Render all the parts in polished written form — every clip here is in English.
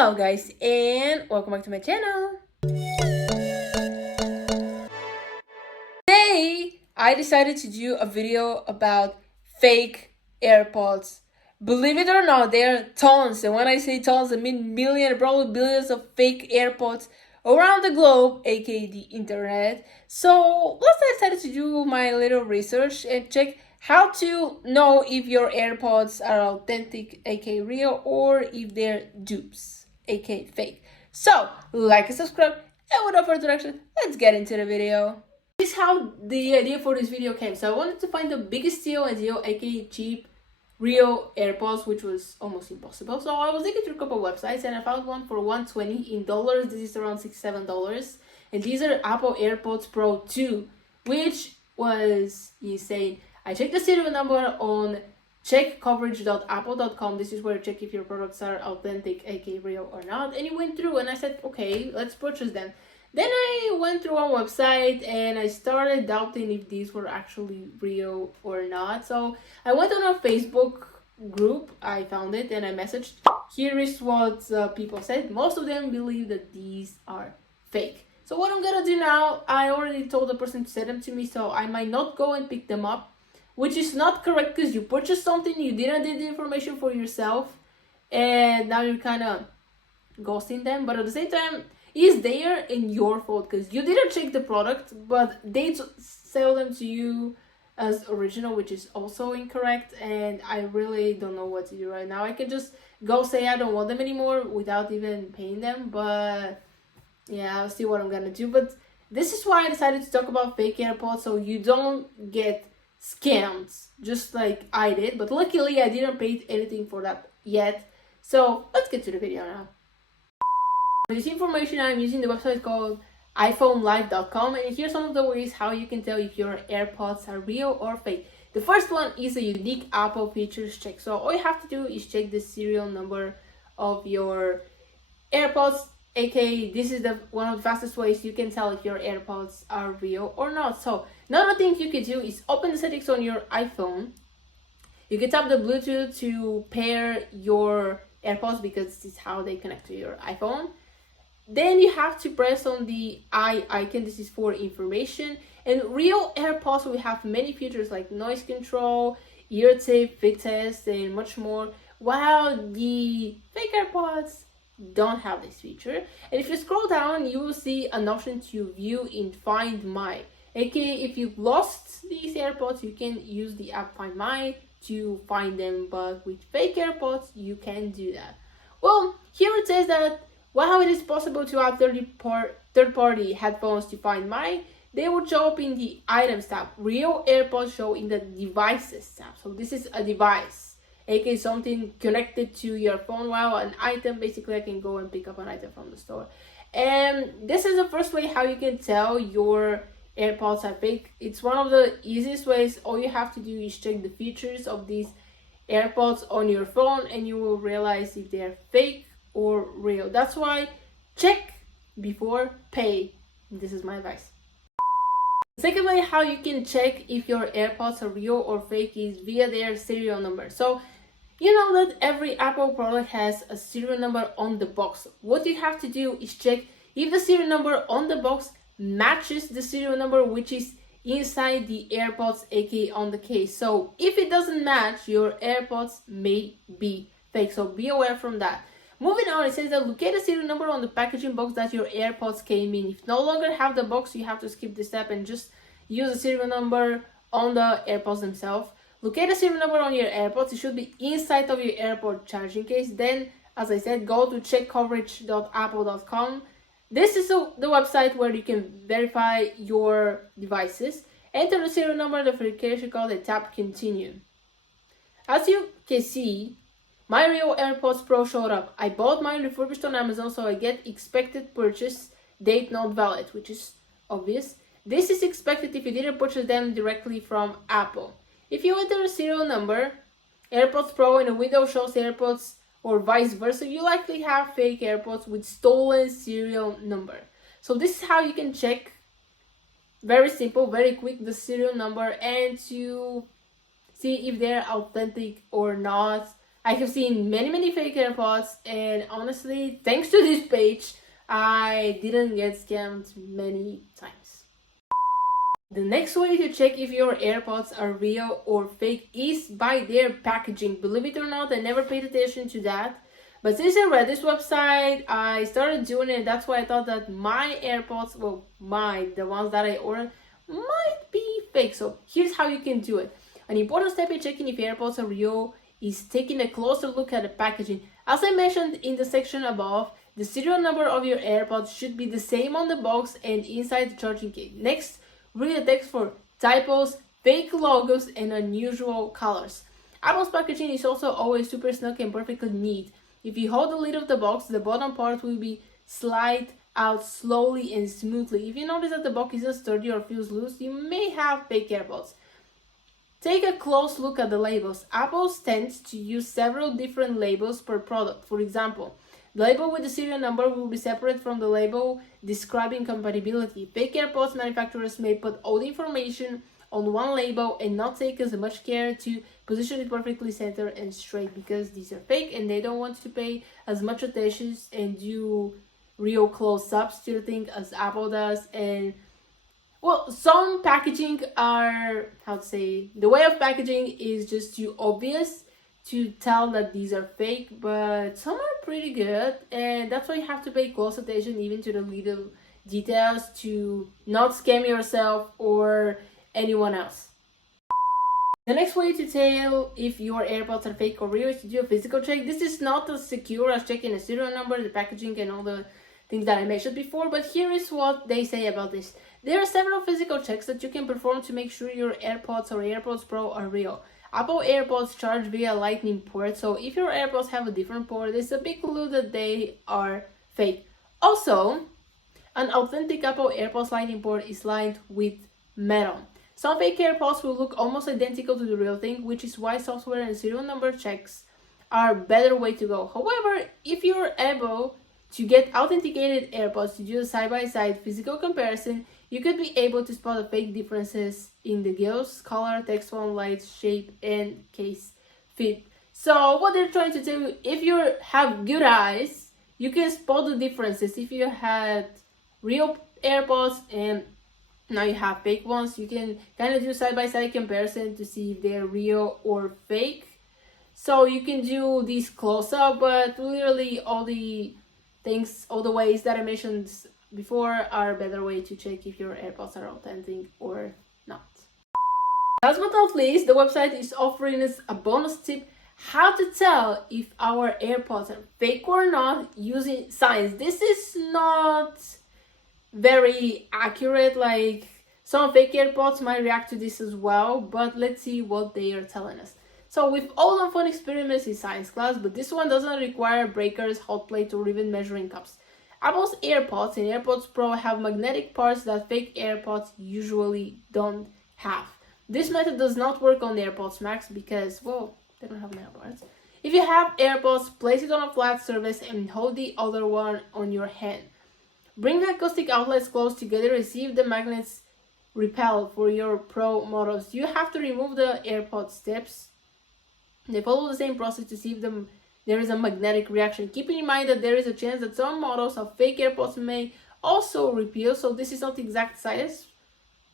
Hello guys and welcome back to my channel. Today I decided to do a video about fake AirPods. Believe it or not, there are tons, and when I say tons I mean millions, probably billions of fake AirPods around the globe, aka the internet. So I decided to do my little research and check how to know if your AirPods are authentic, aka real, or if they're dupes, aka fake. So like and subscribe, and without further ado, let's get into the video. This is how the idea for this video came. So I wanted to find the biggest steal and deal, aka cheap real AirPods, which was almost impossible. So I was looking through a couple websites and I found one for $120 in dollars. This is around $67, and these are Apple AirPods Pro 2, which was insane. I checked the serial number on checkcoverage.apple.com. This is where you check if your products are authentic, aka real or not, and it went through and I said, okay, let's purchase them. Then I went through one website and I started doubting if these were actually real or not. So I went on a Facebook group, I found it, and I messaged. Here is what people said. Most of them believe that these are fake. So what I'm gonna do now, I already told the person to send them to me, so I might not go and pick them up, which is not correct because you purchased something, you didn't do the information for yourself, and now you're kind of ghosting them. But at the same time, is there in your fault because you didn't check the product, but they sell them to you as original, which is also incorrect, and I really don't know what to do right now. I can just go say I don't want them anymore without even paying them, but yeah, I'll see what I'm gonna do. But this is why I decided to talk about fake AirPods, so you don't get scammed just like I did. But luckily I didn't pay anything for that yet, so let's get to the video now. For this information, I'm using the website called iPhoneLive.com, and here's some of the ways how you can tell if your AirPods are real or fake. The first one is a unique Apple features check. So all you have to do is check the serial number of your AirPods, aka this is one of the fastest ways you can tell if your AirPods are real or not. So another thing you can do is open the settings on your iPhone. You can tap the Bluetooth to pair your AirPods because this is how they connect to your iPhone. Then you have to press on the eye icon. This is for information. And real AirPods will have many features like noise control, ear tape, fit test, and much more, while the fake AirPods don't have this feature. And if you scroll down, you will see an option to view in Find My, aka if you've lost these AirPods, you can use the app Find My to find them, but with fake AirPods you can do that. Well, here it says that while it is possible to add third-party headphones to Find My, they will show up in the Items tab. Real AirPods show in the Devices tab. So this is a device, aka something connected to your phone, while an item, basically I can go and pick up an item from the store. And this is the first way how you can tell your AirPods are fake. It's one of the easiest ways. All you have to do is check the features of these AirPods on your phone and you will realize if they're fake or real. That's why check before pay. This is my advice. The second way how you can check if your AirPods are real or fake is via their serial number. So you know that every Apple product has a serial number on the box. What you have to do is check if the serial number on the box matches the serial number which is inside the AirPods, aka on the case. So if it doesn't match, your AirPods may be fake, so be aware from that. Moving on, it says that locate the serial number on the packaging box that your AirPods came in. If you no longer have the box, you have to skip this step and just use the serial number on the AirPods themselves. Locate the serial number on your AirPods. It should be inside of your AirPod charging case. Then, as I said, go to checkcoverage.apple.com. This is the website where you can verify your devices. Enter the serial number, the verification code, and tap continue. As you can see, my real AirPods Pro showed up. I bought mine refurbished on Amazon, so I get expected purchase date not valid, which is obvious. This is expected if you didn't purchase them directly from Apple. If you enter a serial number, AirPods Pro, and a window shows AirPods or vice versa, you likely have fake AirPods with stolen serial number. So this is how you can check, very simple, very quick, the serial number and to see if they're authentic or not. I have seen many fake AirPods, and honestly, thanks to this page, I didn't get scammed many times. The next way to check if your AirPods are real or fake is by their packaging. Believe it or not, I never paid attention to that. But since I read this website, I started doing it. That's why I thought that my AirPods, well, the ones that I ordered, might be fake. So here's how you can do it. An important step in checking if AirPods are real is taking a closer look at the packaging. As I mentioned in the section above, the serial number of your AirPods should be the same on the box and inside the charging case. Next, read the text for typos, fake logos, and unusual colors. Apple's packaging is also always super snug and perfectly neat. If you hold the lid of the box, the bottom part will be slide out slowly and smoothly. If you notice that the box isn't sturdy or feels loose, you may have fake AirPods. Take a close look at the labels. Apple tends to use several different labels per product. For example, the label with the serial number will be separate from the label describing compatibility. Fake AirPods manufacturers may put all the information on one label and not take as much care to position it perfectly centered and straight because these are fake and they don't want to pay as much attention and do real close-ups to the thing as Apple does. And well, some packaging are, the way of packaging is just too obvious to tell that these are fake, but some are pretty good, and that's why you have to pay close attention even to the little details to not scam yourself or anyone else. The next way to tell if your AirPods are fake or real is to do a physical check. This is not as secure as checking the serial number, the packaging, and all the things that I mentioned before, but here is what they say about this. There are several physical checks that you can perform to make sure your AirPods or AirPods Pro are real. Apple AirPods charge via Lightning port, so if your AirPods have a different port, it's a big clue that they are fake. Also, an authentic Apple AirPods Lightning port is lined with metal. Some fake AirPods will look almost identical to the real thing, which is why software and serial number checks are a better way to go. However, if you're able to get authenticated AirPods to do a side-by-side physical comparison, you could be able to spot the fake differences in the gills, color, text font, light, shape, and case fit. So what they're trying to tell you, if you have good eyes, you can spot the differences. If you had real AirPods and now you have fake ones, you can kind of do side-by-side comparison to see if they're real or fake. So you can do these close-up, but literally all the ways that I mentioned before are a better way to check if your AirPods are authentic or not. Last but not least, the website is offering us a bonus tip how to tell if our AirPods are fake or not using science. This is not very accurate, like some fake AirPods might react to this as well, but let's see what they are telling us. So we've all done fun experiments in science class, but this one doesn't require breakers, hot plates, or even measuring cups. Apple's AirPods and AirPods Pro have magnetic parts that fake AirPods usually don't have. This method does not work on the AirPods Max because, well, they don't have metal parts. If you have AirPods, place it on a flat surface and hold the other one on your hand. Bring the acoustic outlets close together and see if the magnets repel for your Pro models. You have to remove the AirPod tips. They follow the same process to see if there is a magnetic reaction. Keeping in mind that there is a chance that some models of fake AirPods may also repel, so this is not exact science,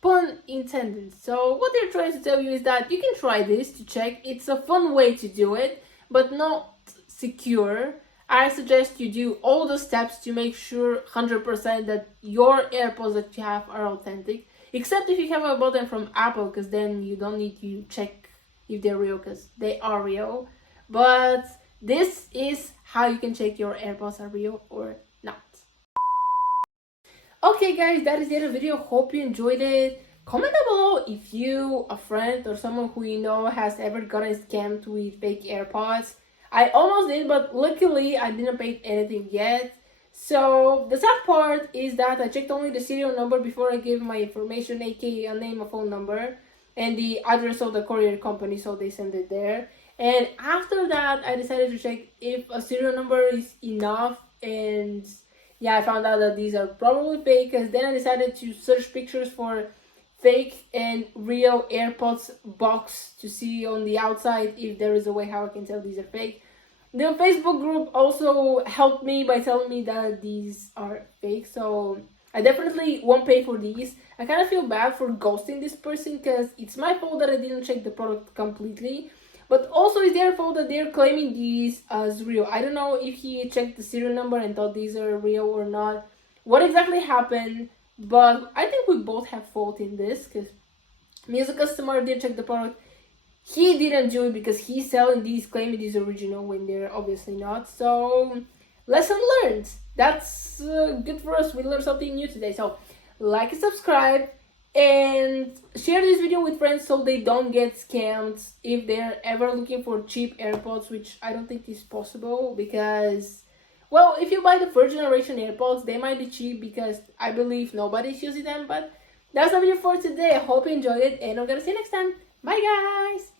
pun intended. So what they're trying to tell you is that you can try this to check. It's a fun way to do it, but not secure. I suggest you do all the steps to make sure 100% that your AirPods that you have are authentic, except if you have a button from Apple, because then you don't need to check if they're real, because they are real. But this is how you can check your AirPods are real or not. Okay guys, that is the end of the video. Hope you enjoyed it. Comment down below if you, a friend, or someone who you know has ever gotten scammed with fake AirPods. I almost did, but luckily I didn't pay anything yet. So the sad part is that I checked only the serial number before I gave my information, aka a name, a phone number, and the address of the courier company, so they sent it there. And after that, I decided to check if a serial number is enough, and yeah, I found out that these are probably fake, because then I decided to search pictures for fake and real AirPods box to see on the outside if there is a way how I can tell these are fake. The Facebook group also helped me by telling me that these are fake, so I definitely won't pay for these. I kind of feel bad for ghosting this person because it's my fault that I didn't check the product completely, but also it's their fault that they're claiming these as real. I don't know if he checked the serial number and thought these are real or not, what exactly happened, but I think we both have fault in this because me as a customer did check the product. He didn't do it because he's selling these, claiming these original when they're obviously not. So, lesson learned. That's good for us. We learned something new today. So, like and subscribe and share this video with friends so they don't get scammed if they're ever looking for cheap AirPods, which I don't think is possible because, well, if you buy the first generation AirPods, they might be cheap because I believe nobody's using them. But that's the video for today. I hope you enjoyed it and I'm gonna see you next time. Bye guys!